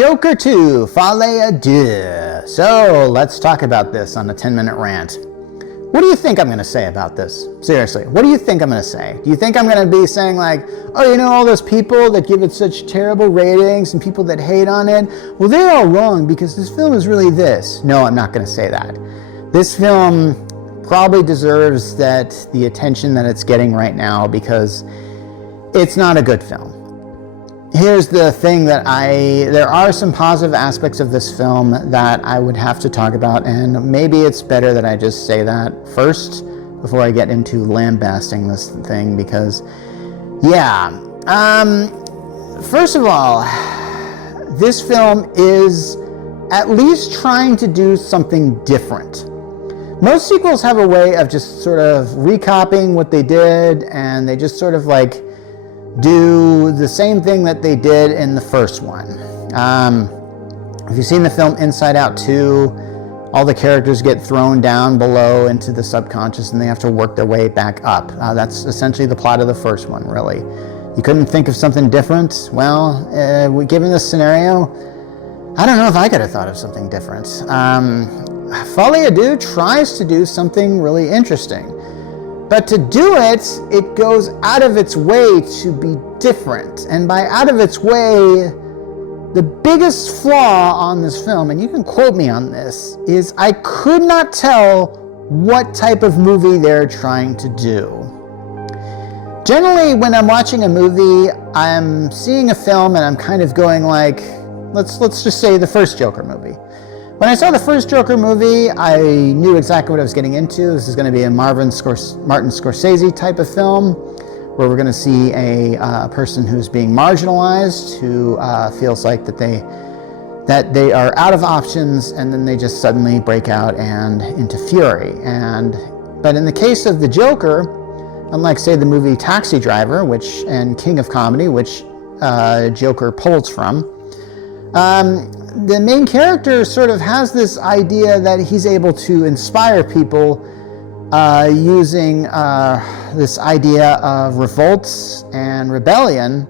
Joker 2, Folie, Deux. So let's talk about this on a 10-minute rant. What do you think I'm going to say about this? Seriously, what do you think I'm going to say? Do you think I'm going to be saying like, oh, you know, all those people that give it such terrible ratings and people that hate on it, well, they're all wrong because this film is really this. No, I'm not going to say that. This film probably deserves the attention that it's getting right now because it's not a good film. Here's the thing there are some positive aspects of this film that I would have to talk about, and maybe it's better that I just say that first before I get into lambasting this thing because, yeah. First of all, this film is at least trying to do something different. Most sequels have a way of just sort of recopying what they did, and they just sort of like do the same thing that they did in the first one. If you've seen the film Inside Out 2, all the characters get thrown down below into the subconscious and they have to work their way back up. That's essentially the plot of the first one, really. You couldn't think of something different? Well, given this scenario, I don't know if I could have thought of something different. Folie Deux tries to do something really interesting. But to do it, it goes out of its way to be different. And by out of its way, the biggest flaw on this film, and you can quote me on this, is I could not tell what type of movie they're trying to do. Generally, when I'm watching a movie, I'm seeing a film and I'm kind of going like, let's just say the first Joker movie. When I saw the first Joker movie, I knew exactly what I was getting into. This is going to be a Martin Scorsese type of film, where we're going to see a person who's being marginalized, who feels like that they are out of options, and then they just suddenly break out and into fury. But in the case of the Joker, unlike say the movie Taxi Driver, and King of Comedy, which Joker pulls from, the main character sort of has this idea that he's able to inspire people using this idea of revolts and rebellion.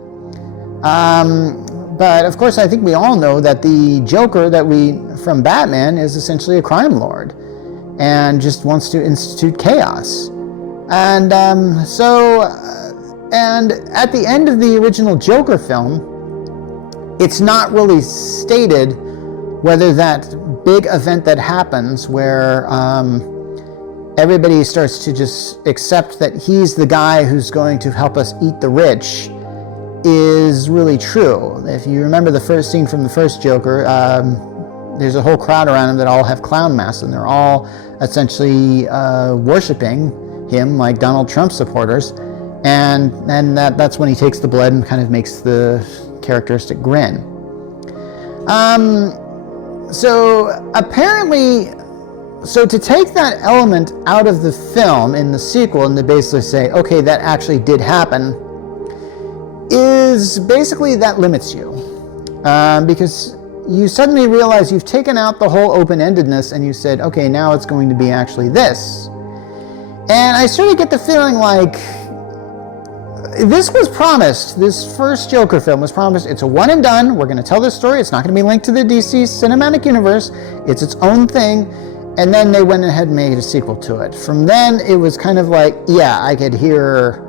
But of course, I think we all know that the Joker from Batman is essentially a crime lord and just wants to institute chaos. And at the end of the original Joker film, it's not really stated whether that big event that happens where everybody starts to just accept that he's the guy who's going to help us eat the rich is really true. If you remember the first scene from the first Joker, there's a whole crowd around him that all have clown masks, and they're all essentially worshiping him like Donald Trump supporters. And that's when he takes the blood and kind of makes the characteristic grin. So to take that element out of the film in the sequel and to basically say, okay, that actually did happen, is basically that limits you. Because you suddenly realize you've taken out the whole open-endedness and you said, okay, now it's going to be actually this. And I sort of get the feeling like this was promised, this first Joker film was promised, it's a one and done, we're going to tell this story, it's not going to be linked to the DC cinematic universe, it's its own thing, and then they went ahead and made a sequel to it. From then, it was kind of like, yeah, I could hear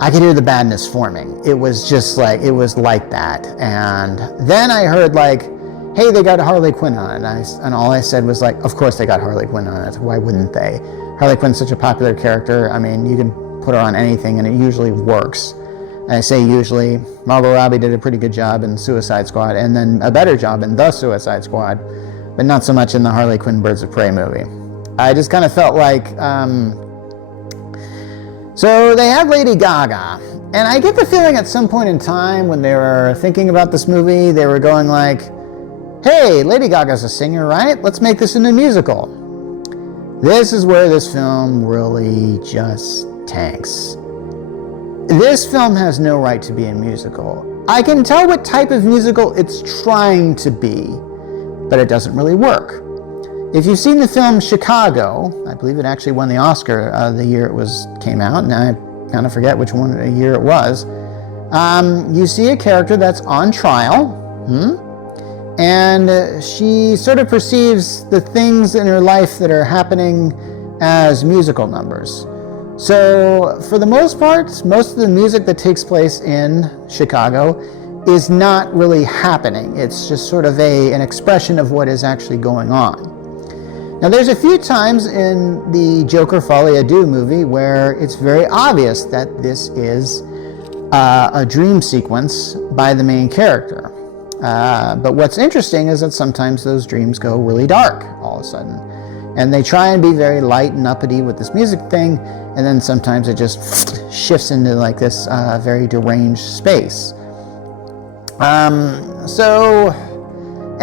the badness forming. It was just like, it was like that. And then I heard like, hey, they got Harley Quinn on it, and all I said was like, of course they got Harley Quinn on it, why wouldn't they? Harley Quinn's such a popular character, I mean, you can put her on anything and it usually works. And I say usually, Margot Robbie did a pretty good job in Suicide Squad, and then a better job in The Suicide Squad, but not so much in the Harley Quinn Birds of Prey movie. I just kind of felt like, so they had Lady Gaga, and I get the feeling at some point in time when they were thinking about this movie, they were going like, hey, Lady Gaga's a singer, right? Let's make this into a musical. This is where this film really just tanks. This film has no right to be a musical. I can tell what type of musical it's trying to be, but it doesn't really work. If you've seen the film Chicago, I believe it actually won the Oscar the year it came out, and I kind of forget which year it was. You see a character that's on trial, and she sort of perceives the things in her life that are happening as musical numbers. So for the most part, most of the music that takes place in Chicago is not really happening. It's just sort of an expression of what is actually going on. Now there's a few times in the Joker Folie Deux movie where it's very obvious that this is a dream sequence by the main character. But what's interesting is that sometimes those dreams go really dark all of a sudden. And they try and be very light and uppity with this music thing, and then sometimes it just shifts into like this very deranged space. And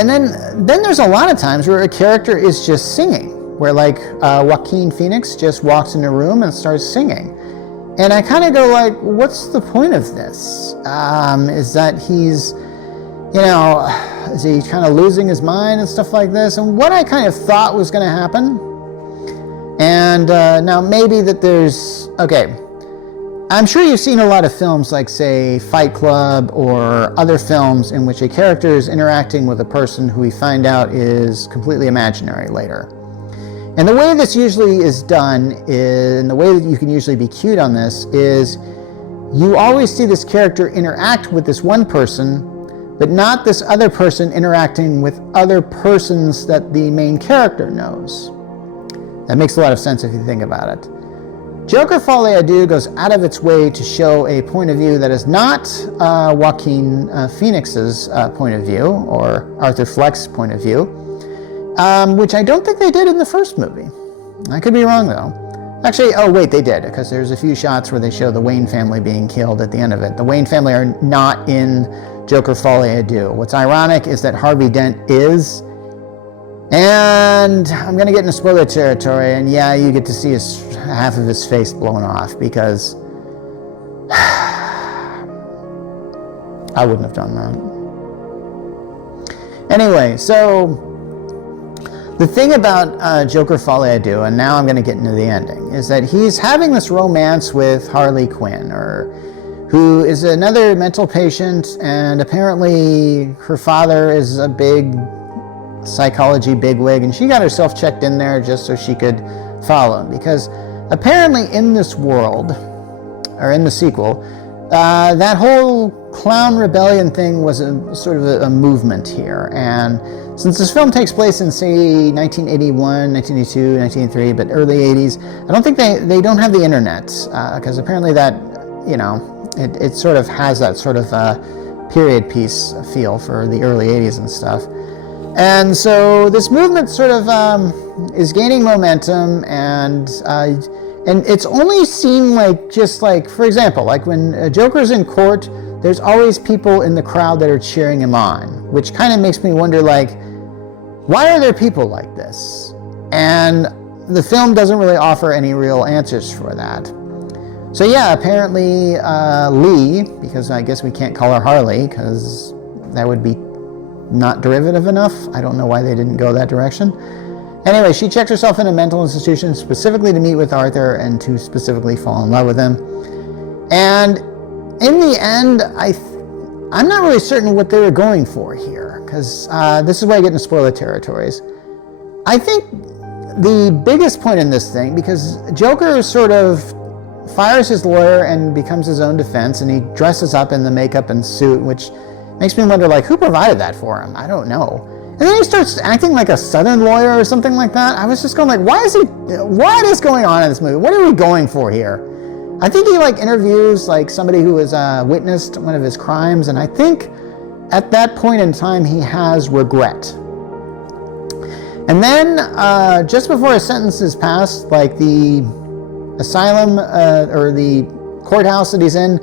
then there's a lot of times where a character is just singing, where like Joaquin Phoenix just walks in a room and starts singing. And I kind of go like, what's the point of this? Is that he's, is he kind of losing his mind and stuff like this? And what I kind of thought was going to happen, and now maybe that there's, I'm sure you've seen a lot of films like, say, Fight Club or other films in which a character is interacting with a person who we find out is completely imaginary later. And the way this usually is done, and the way that you can usually be cued on this, is you always see this character interact with this one person, but not this other person interacting with other persons that the main character knows. That makes a lot of sense if you think about it. Joker Folie Deux goes out of its way to show a point of view that is not Joaquin Phoenix's point of view, or Arthur Fleck's point of view, which I don't think they did in the first movie. I could be wrong though. Actually, they did, because there's a few shots where they show the Wayne family being killed at the end of it. The Wayne family are not in Joker Folie Deux. What's ironic is that Harvey Dent is, and I'm going to get into spoiler territory, and yeah, you get to see half of his face blown off, because I wouldn't have done that. Anyway, so the thing about Joker Folie Deux, and now I'm going to get into the ending, is that he's having this romance with Harley Quinn, who is another mental patient, and apparently her father is a big psychology bigwig, and she got herself checked in there just so she could follow him, because apparently in this world, or in the sequel, that whole clown rebellion thing was sort of a movement here. And since this film takes place in, say, 1981, 1982, 1983, but early 80s, I don't think they don't have the internet, because apparently that, it sort of has that sort of period piece feel for the early 80s and stuff. And so this movement sort of is gaining momentum, and it's only seen for example, like when Joker's in court, there's always people in the crowd that are cheering him on, which kind of makes me wonder, why are there people like this? And the film doesn't really offer any real answers for that. So yeah, apparently Lee, because I guess we can't call her Harley, because that would be not derivative enough. I don't know why they didn't go that direction. Anyway, she checks herself in a mental institution specifically to meet with Arthur and to specifically fall in love with him. And in the end, I'm not really certain what they were going for here, because this is where I get into spoiler territories. I think the biggest point in this thing, because Joker sort of fires his lawyer and becomes his own defense, and he dresses up in the makeup and suit, which makes me wonder, who provided that for him? I don't know. And then he starts acting like a Southern lawyer or something like that. I was just going what is going on in this movie? What are we going for here? I think he interviews somebody who has witnessed one of his crimes, and I think at that point in time he has regret. And then just before his sentence is passed, the asylum or the courthouse that he's in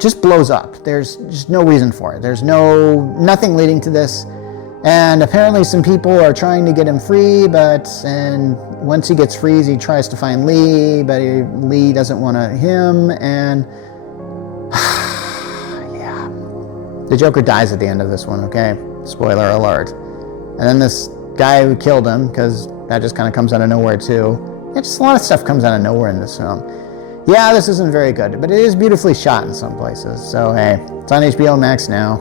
just blows up. There's just no reason for it. There's nothing leading to this. And apparently some people are trying to get him free, and once he gets free, he tries to find Lee, but Lee doesn't want him, and yeah. The Joker dies at the end of this one, okay? Spoiler alert. And then this guy who killed him, because that just kind of comes out of nowhere too. Yeah, just a lot of stuff comes out of nowhere in this film. Yeah, this isn't very good, but it is beautifully shot in some places. So hey, it's on HBO Max now.